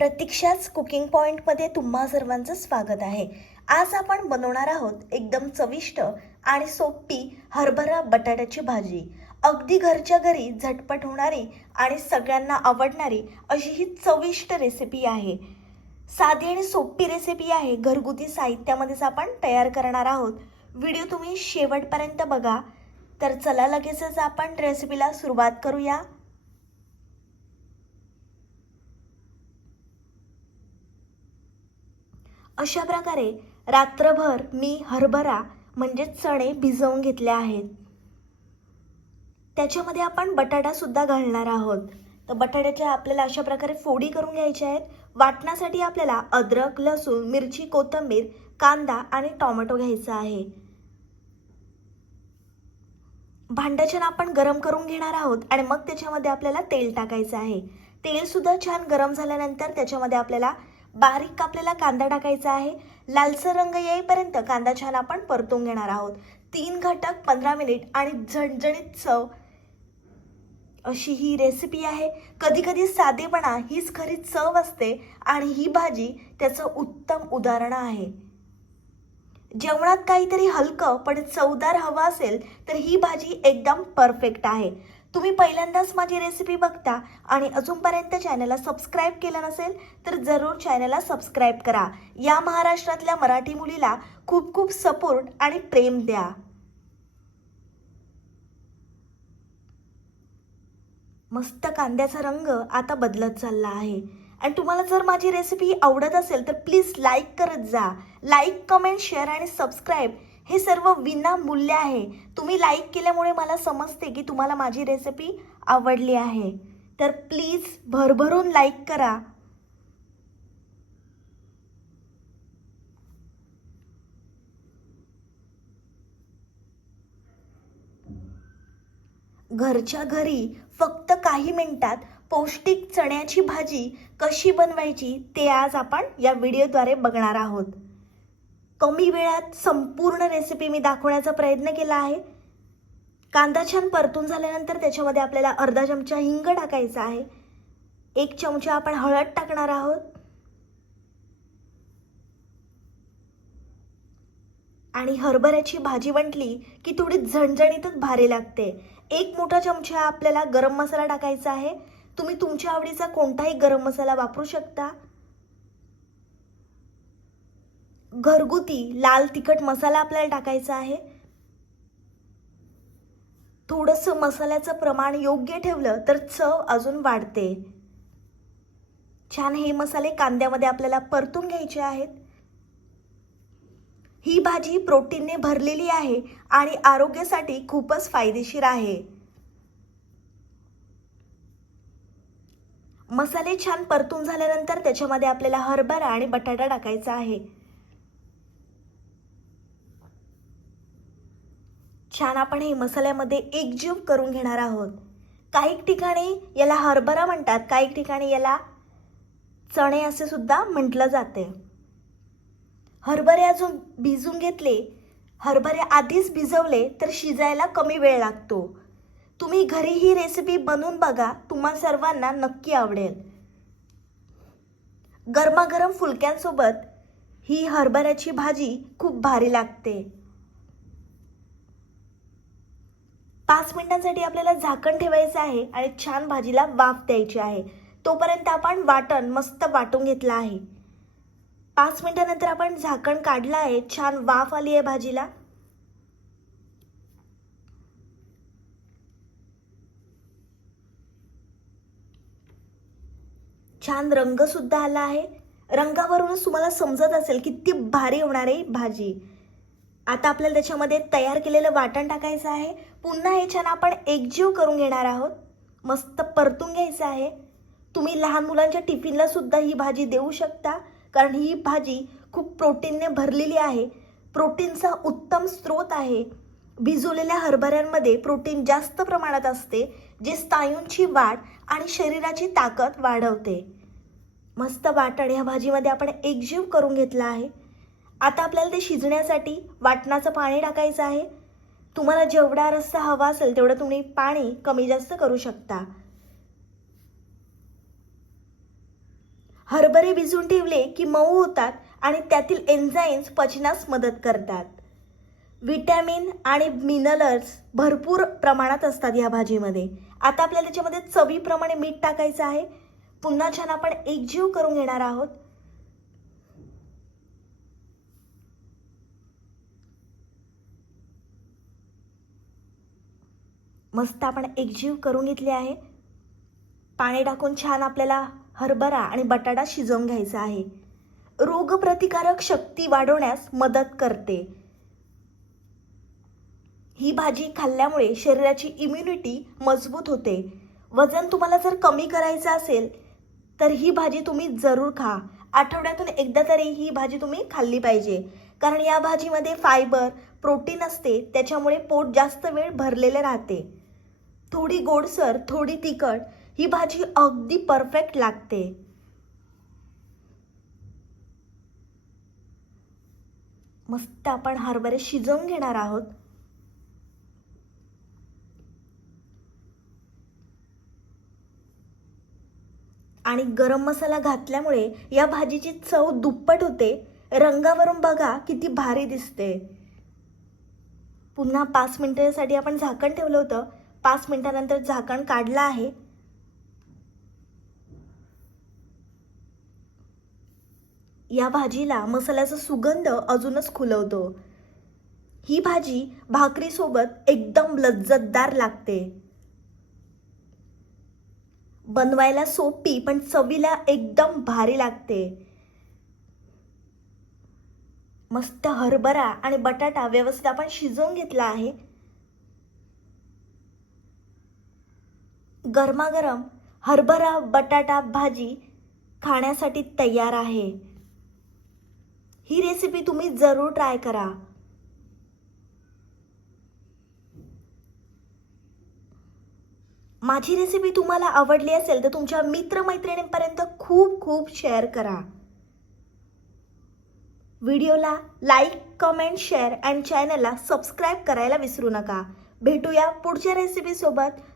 प्रतीक्षाच cooking पॉईंटमध्ये तुम्हा सर्वांचं स्वागत आहे. आज आपण बनवणार आहोत एकदम चविष्ट आणि सोपी हरभरा बटाट्याची भाजी. अगदी घरच्या घरी झटपट होणारी आणि सगळ्यांना आवडणारी अशी ही चविष्ट रेसिपी आहे. साधी आणि सोपी रेसिपी आहे. घरगुती साहित्यामध्येच आपण तयार करणार आहोत. व्हिडिओ तुम्ही शेवटपर्यंत बघा. तर चला लगेचच आपण रेसिपीला सुरुवात करूया. अशा प्रकारे रात्रभर मी हरभरा म्हणजे चणे भिजवून घेतले आहेत. त्याच्यामध्ये आपण बटाटा सुद्धा घालणार आहोत. तर बटाट्याच्या आपल्याला अशा प्रकारे फोडी करून घ्यायच्या आहेत. वाटण्यासाठी आपल्याला अद्रक लसूण मिरची कोथिंबीर कांदा आणि टोमॅटो घ्यायचा आहे. भांड्याच्या आपण गरम करून घेणार आहोत आणि मग त्याच्यामध्ये आपल्याला तेल टाकायचं आहे. तेल सुद्धा छान गरम झाल्यानंतर त्याच्यामध्ये आपल्याला बारीक कापलेला कांदा टाकायचा आहे. लालसर रंग येईपर्यंत कांदा छान आपण परतून घेणार आहोत. तीन घटक पंधरा मिनिट आणि झणझणीत चव. अशी ही रेसिपी आहे. कधीकधी साधेपणा हीच खरी चव असते आणि ही भाजी त्याचं उत्तम उदाहरण आहे. जेवणात काहीतरी हलकं पण चवदार हवं असेल तर ही भाजी एकदम परफेक्ट आहे. तुम्ही पहिल्यांदाच माझी रेसिपी बघता आणि अजूनपर्यंत चॅनलला सबस्क्राईब केलं नसेल तर जरूर चॅनलला सबस्क्राईब करा. या महाराष्ट्रातल्या मराठी मुलीला खूप खूप सपोर्ट आणि प्रेम द्या. मस्त कांद्याचा रंग आता बदलत चालला आहे. आणि तुम्हाला जर माझी रेसिपी आवडत असेल तर प्लीज लाईक करत जा. लाईक कमेंट शेअर आणि सबस्क्राईब हे सर्व विनामूल्य आहे. तुम्ही लाईक केल्यामुळे मला समजते की तुम्हाला माझी रेसिपी आवडली आहे. तर प्लीज भरभरून लाईक करा. घरच्या घरी फक्त काही मिनिटात पौष्टिक चण्याची भाजी कशी बनवायची ते आज आपण या व्हिडिओद्वारे बघणार आहोत. कमी वेळात संपूर्ण रेसिपी मी दाखवण्याचा प्रयत्न केला आहे. कांदा छान परतून झाल्यानंतर त्याच्यामध्ये आपल्याला अर्धा चमचा हिंग टाकायचा आहे. एक चमचा आपण हळद टाकणार आहोत. आणि हरभऱ्याची भाजी म्हटली की थोडी झणझणीतच भारी लागते. एक मोठा चमचा आपल्याला गरम मसाला टाकायचा आहे. तुम्ही तुमच्या आवडीचा कोणताही गरम मसाला वापरू शकता. घरगुती लाल तिखट मसाला आपल्याला टाकायचा आहे. थोडंसं मसाल्याचं प्रमाण योग्य ठेवलं तर चव अजून वाढते. छान हे मसाले कांद्यामध्ये आपल्याला परतून घ्यायचे आहेत. ही भाजी प्रोटीनने भरलेली आहे आणि आरोग्यासाठी खूपच फायदेशीर आहे. मसाले छान परतून झाल्यानंतर त्याच्यामध्ये आपल्याला हरभरा आणि बटाटा टाकायचा आहे. छान आपण हे मसाल्यामध्ये एकजीव करून घेणार आहोत. काही ठिकाणी याला हरभरा म्हणतात काही ठिकाणी याला चणे असे सुद्धा म्हटलं जाते. हरभरे अजून भिजून घेतले हरभरे आधीच भिजवले तर शिजायला कमी वेळ लागतो. तुम्ही घरी ही रेसिपी बनवून बघा तुम्हा सर्वांना नक्की आवडेल. गरमागरम फुलक्यांसोबत ही हरभऱ्याची भाजी खूप भारी लागते. पाच मिनिटांसाठी आपल्याला झाकण ठेवायचं आहे आणि छान भाजीला वाफ द्यायची आहे. तोपर्यंत आपण वाटण मस्त वाटून घेतलं आहे. पाच मिनिटानंतर आपण झाकण काढलं आहे. छान वाफ आली आहे भाजीला. छान रंग सुद्धा आला आहे. रंगावरूनच तुम्हाला समजत असेल किती भारी होणार आहे भाजी. आता आपल्याला त्याच्यामध्ये तयार केलेलं वाटण टाकायचं आहे. पुन्हा हे छान आपण एकजीव करून घेणार आहोत. मस्त परतून घ्यायचं आहे. तुम्ही लहान मुलांच्या टिफिनला सुद्धा ही भाजी देऊ शकता. कारण ही भाजी खूप प्रोटीनने भरलेली आहे. प्रोटीनचा उत्तम स्रोत आहे. भिजवलेल्या हरभऱ्यांमध्ये प्रोटीन जास्त प्रमाणात असते जे स्नायूंची वाढ आणि शरीराची ताकद वाढवते. मस्त वाटण ह्या भाजीमध्ये आपण एकजीव करून घेतला आहे. आता आपल्याला ते शिजण्यासाठी वाटणाचं पाणी टाकायचं आहे. तुम्हाला जेवढा रस्सा हवा असेल तेवढं तुम्ही पाणी कमी जास्त करू शकता. हरभरे भिजून ठेवले की मऊ होतात आणि त्यातील एन्झाईम्स पचनास मदत करतात. विटॅमिन आणि मिनरल्स भरपूर प्रमाणात असतात या भाजीमध्ये. आता आपल्याला त्याच्यामध्ये चवीप्रमाणे मीठ टाकायचं आहे. पुन्हा छान आपण एकजीव करून घेणार आहोत. मस्त आपण एकजीव करून घेतले आहे. पाणी टाकून छान आपल्याला हरभरा आणि बटाटा शिजवून घ्यायचा आहे. रोगप्रतिकारक शक्ती वाढवण्यास मदत करते. ही भाजी खाल्ल्यामुळे शरीराची इम्युनिटी मजबूत होते. वजन तुम्हाला जर कमी करायचं असेल तर ही भाजी तुम्ही जरूर खा. आठवड्यातून एकदा तरी ही भाजी तुम्ही खाल्ली पाहिजे. कारण या भाजीमध्ये फायबर प्रोटीन असते त्याच्यामुळे पोट जास्त वेळ भरलेले राहते. थोडी गोडसर थोडी तिखट ही भाजी अगदी परफेक्ट लागते. मस्त आपण हरभरे शिजवून घेणार आहोत. आणि गरम मसाला घातल्यामुळे या भाजीची चव दुप्पट होते. रंगावरून बघा किती भारी दिसते. पुन्हा पाच मिनिटांसाठी आपण झाकण ठेवलं होतं. पाच मिनिटानंतर झाकण काढलं आहे. या भाजीला मसाल्याचा सुगंध अजूनच खुलवतो. ही भाजी भाकरीसोबत एकदम लज्जतदार लागते. बनवायला सोपी पण चवीला एकदम भारी लागते. मस्त हरभरा आणि बटाटा व्यवस्थित आपण शिजवून घेतला आहे. गरमागरम हरभरा बटाटा भाजी खाण्यासाठी तयार आहे. ही रेसिपी तुम्ही जरूर ट्राय करा. माझी रेसिपी तुम्हाला आवडली असेल तर तुमच्या मित्रमैत्रिणींपर्यंत खूप खूप शेअर करा. व्हिडिओला लाईक कमेंट शेअर अँड चॅनलला सबस्क्राईब करायला विसरू नका. भेटूया पुढच्या रेसिपीसोबत